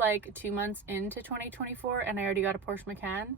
like 2 months into 2024 and I already got a Porsche Macan.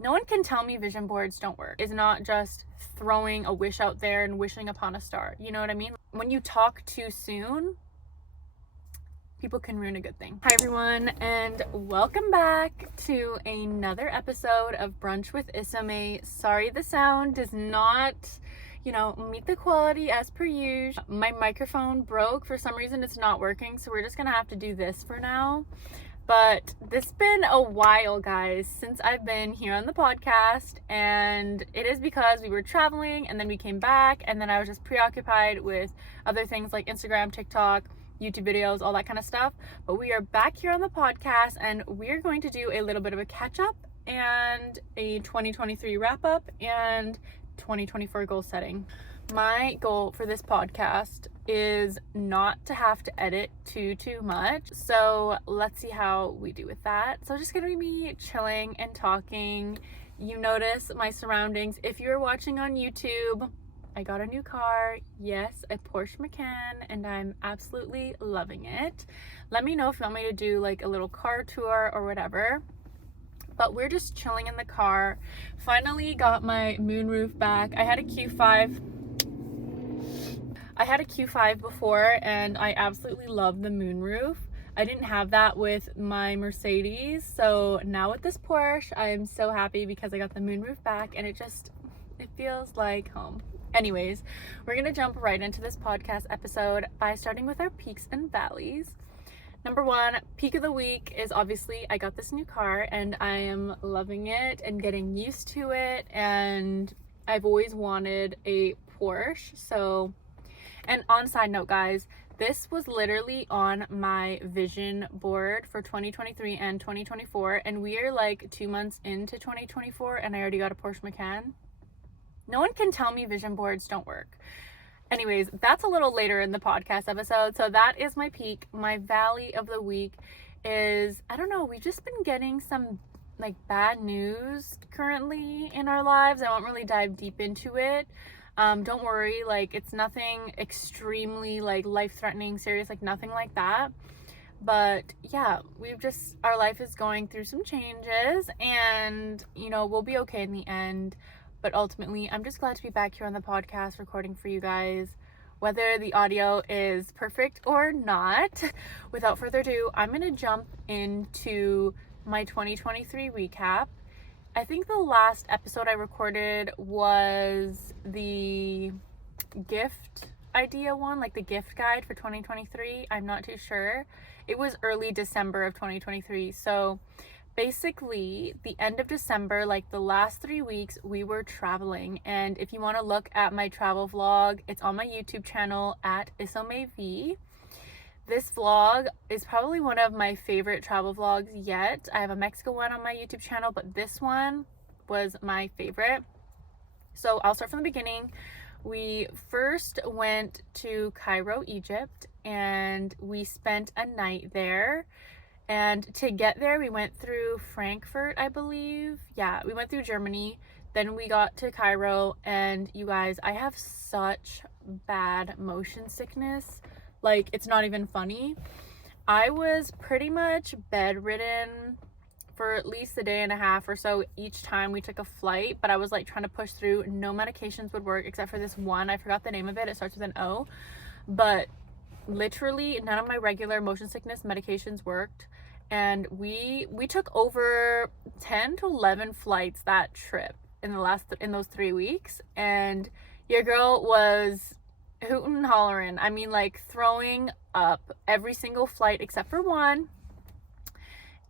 No one can tell me vision boards don't work. It's not just throwing a wish out there and wishing upon a star. You know what I mean? When you talk too soon, people can ruin a good thing. Hi everyone, and welcome back to another episode of Brunch with Isome. Sorry the sound does not, meet the quality as per usual. My microphone broke. For some reason it's not working, so we're just gonna have to do this for now. But it's been a while, guys, since I've been here on the podcast, and it is because we were traveling and then we came back, and then I was just preoccupied with other things like Instagram, TikTok, YouTube videos, all that kind of stuff. But we are back here on the podcast, and we're going to do a little bit of a catch up and a 2023 wrap up and 2024 goal setting. My goal for this podcast is not to have to edit too much. So let's see how we do with that. So just gonna be me chilling and talking. You notice my surroundings. If you're watching on YouTube, I got a new car. Yes, a Porsche Macan, and I'm absolutely loving it. Let me know if you want me to do like a little car tour or whatever. But we're just chilling in the car. Finally got my moonroof back. I had a Q5 before, and I absolutely love the moonroof. I didn't have that with my Mercedes, so now with this Porsche, I am so happy because I got the moonroof back, and it feels like home. Anyways, we're gonna jump right into this podcast episode by starting with our peaks and valleys. Number one, peak of the week is obviously I got this new car, and I am loving it and getting used to it, and I've always wanted a Porsche. So, and on side note, guys, this was literally on my vision board for 2023 and 2024, and we are like 2 months into 2024 and I already got a Porsche Macan. No one can tell me vision boards don't work. Anyways, that's a little later in the podcast episode. So that is my peak. My valley of the week is, I don't know, we've just been getting some like bad news currently in our lives. I won't really dive deep into it. Don't worry, like it's nothing extremely like life-threatening, serious, like nothing like that. But yeah, our life is going through some changes, and we'll be okay in the end. But ultimately, I'm just glad to be back here on the podcast recording for you guys, whether the audio is perfect or not. Without further ado, I'm going to jump into my 2023 recap. I think the last episode I recorded was the gift idea one, like the gift guide for 2023. I'm not too sure. It was early December of 2023. So basically, the end of December, like the last 3 weeks, we were traveling. And if you want to look at my travel vlog, it's on my YouTube channel at Isome V. This vlog is probably one of my favorite travel vlogs yet. I have a Mexico one on my YouTube channel, but this one was my favorite. So I'll start from the beginning. We first went to Cairo, Egypt, and we spent a night there. And to get there, we went through Frankfurt, I believe. Yeah, we went through Germany. Then we got to Cairo, and you guys, I have such bad motion sickness. Like, it's not even funny. I was pretty much bedridden for at least a day and a half or so each time we took a flight, but I was like trying to push through. No medications would work except for this one. I forgot the name of it. It starts with an O. But literally none of my regular motion sickness medications worked, and we took over 10 to 11 flights that trip in those 3 weeks, and your girl was hooting and hollering. I mean, like throwing up every single flight except for one,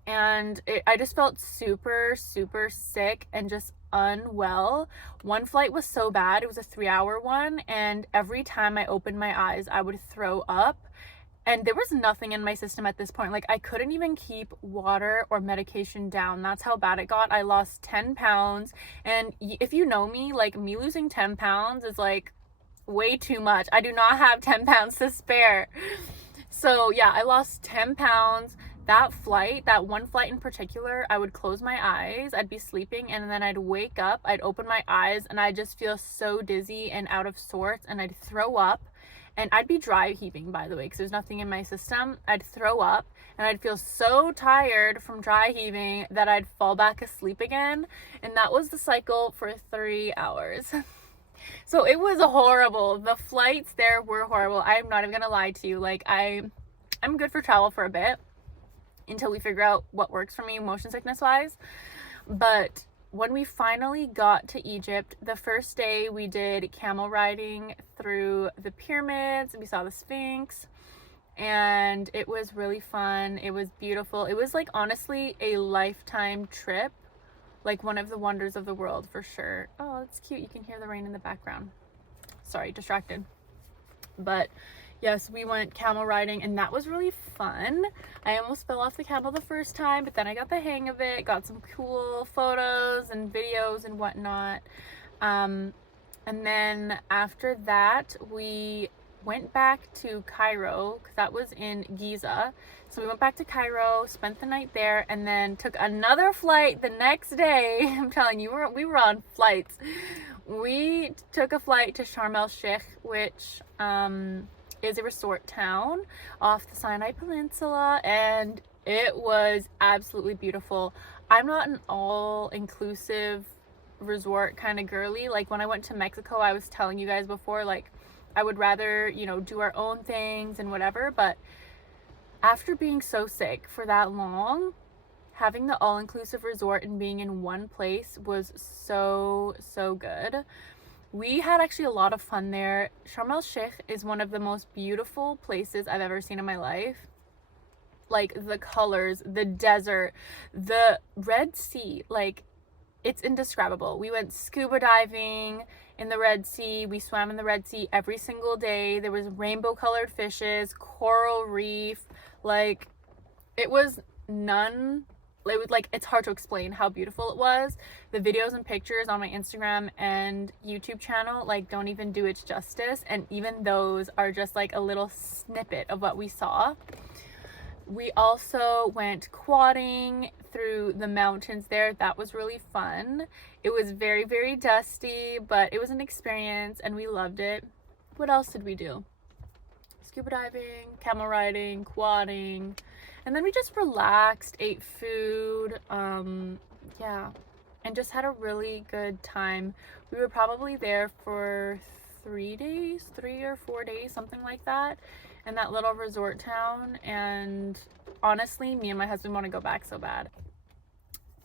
and I just felt super sick and just unwell. One flight was so bad, it was a 3-hour one, and every time I opened my eyes I would throw up, and there was nothing in my system at this point. Like, I couldn't even keep water or medication down. That's how bad it got. I lost 10 pounds, and if you know me, like, me losing 10 pounds is like way too much. I do not have 10 pounds to spare. So yeah, I lost 10 pounds. That one flight in particular, I would close my eyes, I'd be sleeping, and then I'd wake up, I'd open my eyes, and I'd just feel so dizzy and out of sorts, and I'd throw up, and I'd be dry heaving, by the way, because there's nothing in my system. I'd throw up, and I'd feel so tired from dry heaving that I'd fall back asleep again, and that was the cycle for 3 hours. So it was horrible. The flights there were horrible. I'm not even gonna lie to you. Like, I'm good for travel for a bit until we figure out what works for me motion sickness wise. But when we finally got to Egypt, the first day we did camel riding through the pyramids, we saw the Sphinx, and it was really fun. It was beautiful. It was like honestly a lifetime trip, like one of the wonders of the world for sure. Oh, it's cute. You can hear the rain in the background. Sorry, distracted. But yes, we went camel riding, and that was really fun. I almost fell off the camel the first time, but then I got the hang of it, got some cool photos and videos and whatnot. And then after that, we went back to Cairo, because that was in Giza. So we went back to Cairo, spent the night there, and then took another flight the next day. I'm telling you, we were on flights. We took a flight to Sharm el-Sheikh, which is a resort town off the Sinai Peninsula, and it was absolutely beautiful. I'm not an all-inclusive resort kind of girly. Like when I went to Mexico, I was telling you guys before, like I would rather, you know, do our own things and whatever, but after being so sick for that long, having the all-inclusive resort and being in one place was so good. We had actually a lot of fun there. Sharm el-Sheikh is one of the most beautiful places I've ever seen in my life. Like the colors, the desert, the Red Sea, like it's indescribable. We went scuba diving in the Red Sea. We swam in the Red Sea every single day. There was rainbow colored fishes, coral reef. Like it was it's hard to explain how beautiful it was. The videos and pictures on my Instagram and YouTube channel like don't even do it justice, and even those are just like a little snippet of what we saw. We also went quadding through the mountains there. That was really fun. It was very, very dusty, but it was an experience and we loved it. What else did we do? Scuba diving, camel riding, quadding, and then we just relaxed, ate food, and just had a really good time. We were probably there for 3 or 4 days, something like that, in that little resort town, and honestly, me and my husband want to go back so bad.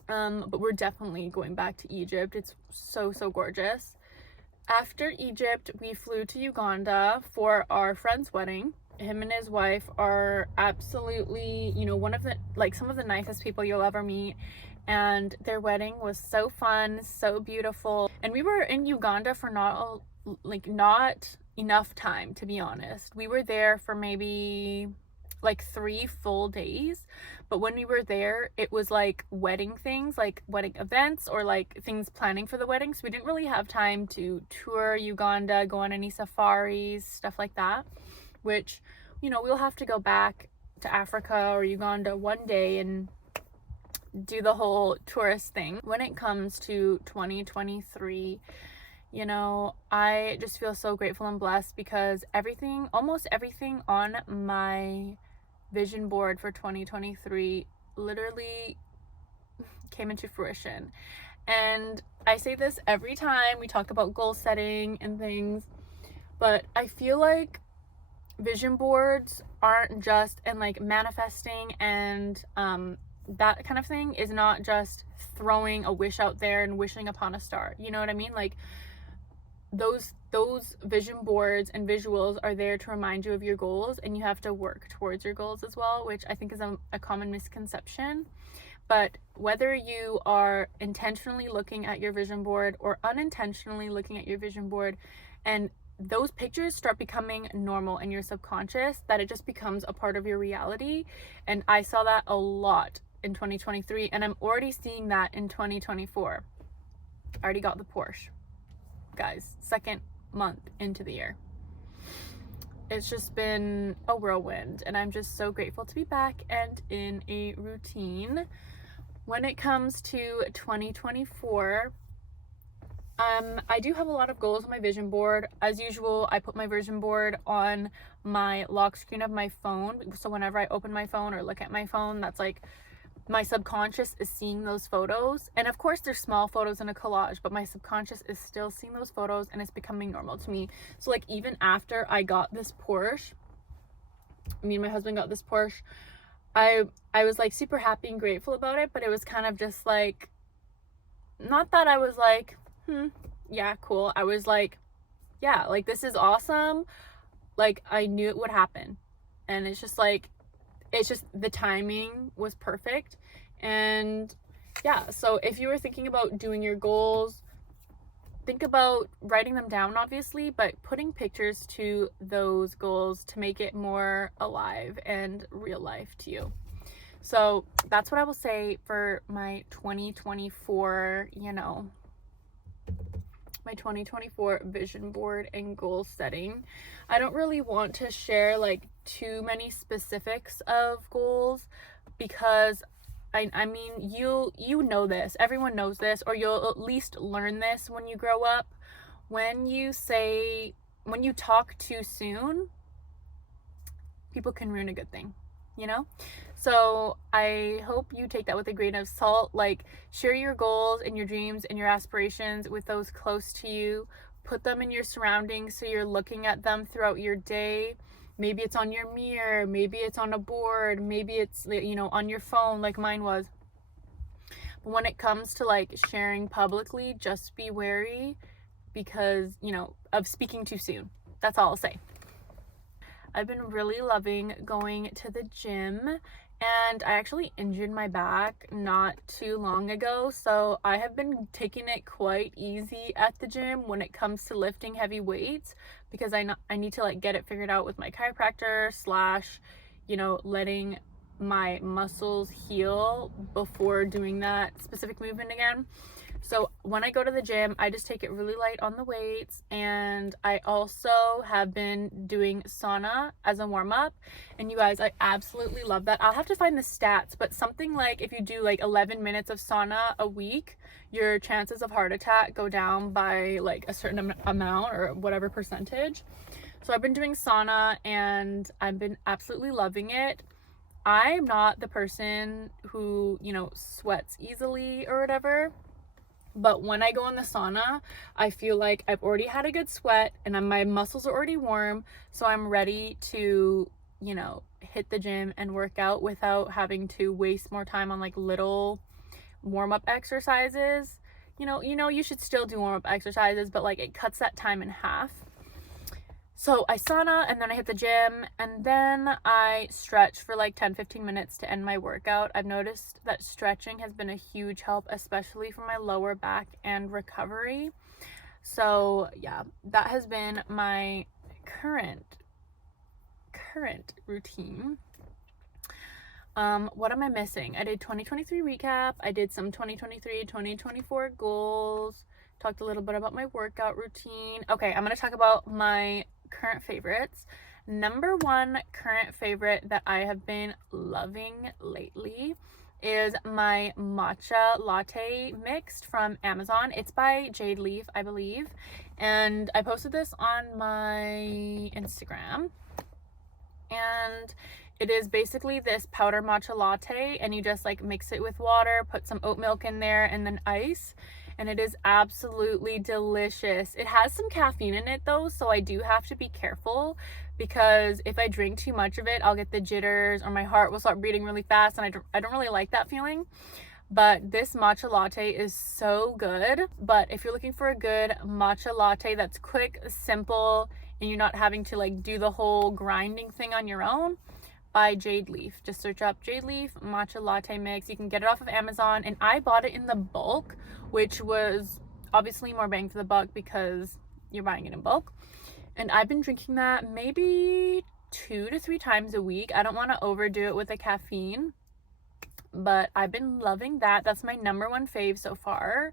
But we're definitely going back to Egypt. It's so gorgeous. After Egypt, we flew to Uganda for our friend's wedding. Him and his wife are absolutely, you know, some of the nicest people you'll ever meet. And their wedding was so fun, so beautiful. And we were in Uganda for not enough time, to be honest. We were there for maybe like 3 full days, but when we were there, it was like wedding things, like wedding events or like things planning for the wedding. So we didn't really have time to tour Uganda, go on any safaris, stuff like that, which, you know, we'll have to go back to Africa or Uganda one day and do the whole tourist thing. When it comes to 2023, you know, I just feel so grateful and blessed because almost everything on my vision board for 2023 literally came into fruition. And I say this every time we talk about goal setting and things, but I feel like vision boards aren't just, and like manifesting and that kind of thing is not just throwing a wish out there and wishing upon a star. You know what I mean? Like those vision boards and visuals are there to remind you of your goals, and you have to work towards your goals as well, which I think is a common misconception. But whether you are intentionally looking at your vision board or unintentionally looking at your vision board, and those pictures start becoming normal in your subconscious, that it just becomes a part of your reality. And I saw that a lot in 2023, and I'm already seeing that in 2024. I already got the Porsche, guys, 2nd month into the year. It's just been a whirlwind, and I'm just so grateful to be back and in a routine. When it comes to 2024, I do have a lot of goals on my vision board. As usual, I put my vision board on my lock screen of my phone. So whenever I open my phone or look at my phone, that's like my subconscious is seeing those photos. And of course, there's small photos in a collage, but my subconscious is still seeing those photos and it's becoming normal to me. So like even after I got this Porsche, me and my husband got this Porsche, I was like super happy and grateful about it, but it was kind of just like, not that I was like, yeah, cool. I was like, yeah, like this is awesome. Like I knew it would happen. And it's just like, it's just the timing was perfect. And yeah, so if you were thinking about doing your goals, think about writing them down, obviously, but putting pictures to those goals to make it more alive and real life to you. So that's what I will say for my 2024, my 2024 vision board and goal setting. I don't really want to share like too many specifics of goals because I mean you know this, everyone knows this, or you'll at least learn this when you grow up. When you talk too soon, people can ruin a good thing, So I hope you take that with a grain of salt. Like, share your goals and your dreams and your aspirations with those close to you. Put them in your surroundings so you're looking at them throughout your day. Maybe it's on your mirror, maybe it's on a board, maybe it's, on your phone like mine was. But when it comes to like sharing publicly, just be wary because, of speaking too soon. That's all I'll say. I've been really loving going to the gym, and I actually injured my back not too long ago, so I have been taking it quite easy at the gym when it comes to lifting heavy weights because I need to like get it figured out with my chiropractor / letting my muscles heal before doing that specific movement again. So when I go to the gym, I just take it really light on the weights, and I also have been doing sauna as a warm-up. And you guys, I absolutely love that. I'll have to find the stats, but something like if you do like 11 minutes of sauna a week, your chances of heart attack go down by like a certain amount or whatever percentage. So I've been doing sauna and I've been absolutely loving it. I'm not the person who, sweats easily or whatever. But when I go in the sauna, I feel like I've already had a good sweat and my muscles are already warm. So I'm ready to, hit the gym and work out without having to waste more time on like little warm-up exercises. You should still do warm-up exercises, but like it cuts that time in half. So I sauna and then I hit the gym and then I stretch for like 10-15 minutes to end my workout. I've noticed that stretching has been a huge help, especially for my lower back and recovery. So yeah, that has been my current routine. What am I missing? I did 2023 recap. I did some 2023-2024 goals. Talked a little bit about my workout routine. Okay, I'm going to talk about my current favorites. Number one current favorite that I have been loving lately is my matcha latte mixed from Amazon. It's by Jade Leaf, I believe. And I posted this on my Instagram. And it is basically this powder matcha latte, and you just like mix it with water, put some oat milk in there, and then ice. And it is absolutely delicious. It has some caffeine in it though, so I do have to be careful because if I drink too much of it, I'll get the jitters or my heart will start beating really fast, and I don't really like that feeling. But this matcha latte is so good. But if you're looking for a good matcha latte that's quick, simple, and you're not having to like do the whole grinding thing on your own, by Jade Leaf. Just search up Jade Leaf matcha latte mix. You can get it off of Amazon, and I bought it in the bulk, which was obviously more bang for the buck because you're buying it in bulk. And I've been drinking that maybe 2 to 3 times a week. I don't want to overdo it with the caffeine, but I've been loving that. That's my number one fave so far.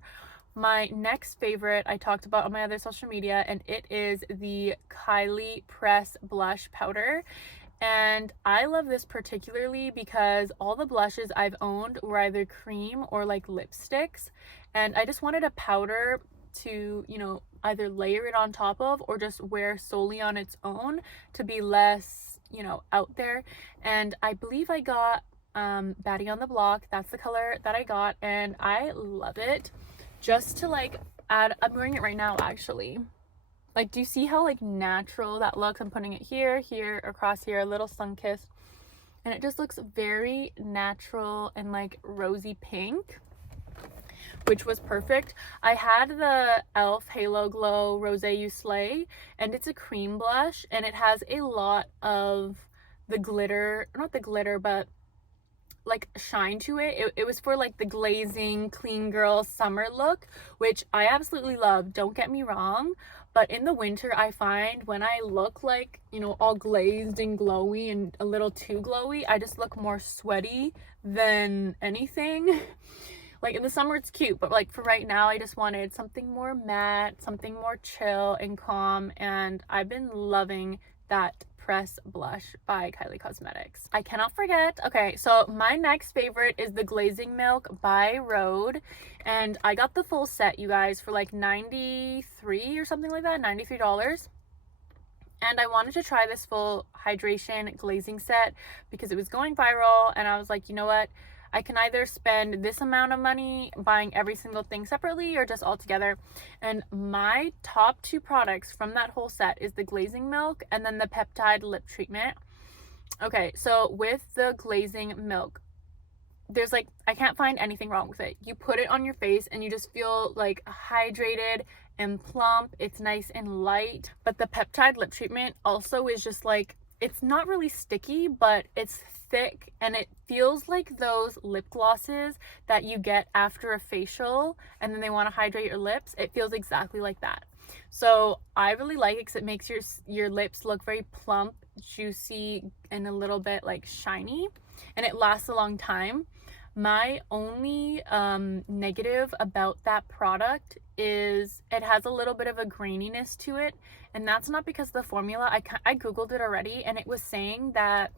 My next favorite I talked about on my other social media, and it is the Kylie Press Blush Powder. And I love this particularly because all the blushes I've owned were either cream or like lipsticks. And I just wanted a powder to, you know, either layer it on top of or just wear solely on its own to be less, you know, out there. And I believe I got Baddie on the Block. That's the color that I got, and I love it. Just to like add, I'm wearing it right now actually. Like, do you see how like natural that looks? I'm putting it here, across here, a little sun-kissed, and it just looks very natural and like rosy pink, which was perfect. I had the e.l.f. Halo Glow Rosé You Slay, and it's a cream blush, and it has a lot of the glitter, not the glitter, but like shine to it. It was for like the glazing clean girl summer look, which I absolutely love, don't get me wrong, but in the winter I find when I look like, you know, all glazed and glowy and a little too glowy, I just look more sweaty than anything. Like in the summer it's cute, but like for right now I just wanted something more matte, something more chill and calm, and I've been loving that Press blush by Kylie Cosmetics. I cannot forget. Okay, so my next favorite is the Glazing Milk by Rhode, and I got the full set, you guys, for like $93 or something like that, $93. And I wanted to try this full hydration glazing set because it was going viral, and I was like, you know what? I can either spend this amount of money buying every single thing separately or just all together. And my top two products from that whole set is the Glazing Milk and then the Peptide Lip Treatment. Okay, so with the Glazing Milk, there's like, I can't find anything wrong with it. You put it on your face and you just feel like hydrated and plump. It's nice and light. But the Peptide Lip Treatment also is just like, it's not really sticky, but it's thick, and it feels like those lip glosses that you get after a facial and then they want to hydrate your lips. It feels exactly like that. So I really like it because it makes your lips look very plump, juicy, and a little bit like shiny, and it lasts a long time. My only negative about that product is it has a little bit of a graininess to it, and that's not because of the formula. I googled it already, and it was saying that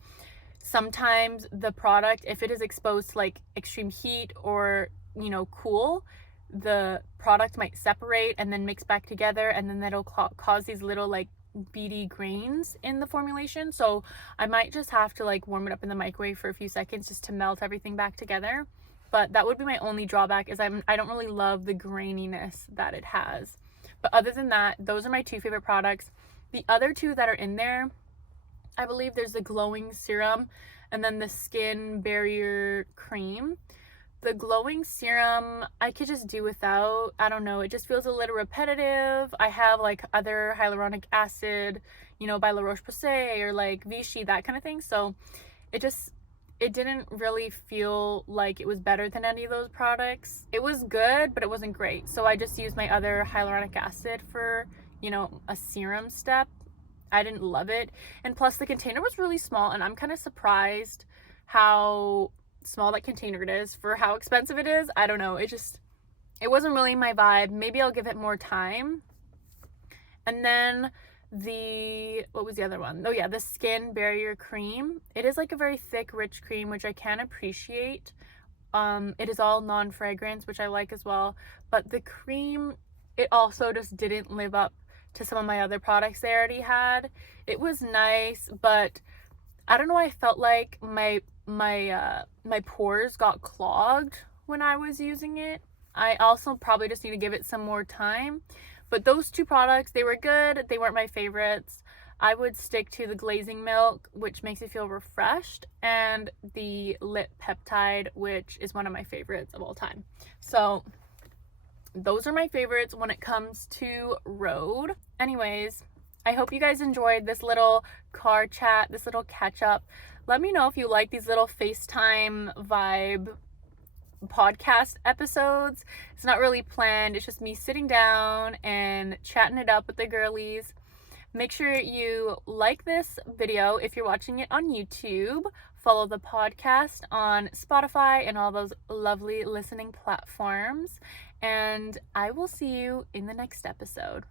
sometimes the product, if it is exposed to like extreme heat or, you know, cool, the product might separate and then mix back together, and then that'll cause these little like beady grains in the formulation. So I might just have to like warm it up in the microwave for a few seconds just to melt everything back together. But that would be my only drawback, is I don't really love the graininess that it has. But other than that, those are my two favorite products. The other two that are in there, I believe there's the glowing serum and then the skin barrier cream. The glowing serum I could just do without. I don't know, it just feels a little repetitive. I have like other hyaluronic acid, you know, by La Roche-Posay or like Vichy, that kind of thing. So it didn't really feel like it was better than any of those products. It was good, but it wasn't great. So I just used my other hyaluronic acid for, you know, a serum step. I didn't love it. And plus the container was really small, and I'm kind of surprised how small that container it is for how expensive it is. I don't know. It wasn't really my vibe. Maybe I'll give it more time. And then what was the other one? Oh yeah, the skin barrier cream. It is like a very thick, rich cream, which I can appreciate. It is all non-fragrance, which I like as well. But the cream, it also just didn't live up to some of my other products they already had. It was nice, but I don't know, I felt like my pores got clogged when I was using it. I also probably just need to give it some more time. But those two products, they were good. They weren't my favorites. I would stick to the Glazing Milk, which makes me feel refreshed, and the Lip Peptide, which is one of my favorites of all time. So those are my favorites when it comes to Rhode. Anyways, I hope you guys enjoyed this little car chat, this little catch up. Let me know if you like these little FaceTime vibe podcast episodes. It's not really planned. It's just me sitting down and chatting it up with the girlies. Make sure you like this video if you're watching it on YouTube. Follow the podcast on Spotify and all those lovely listening platforms. And I will see you in the next episode.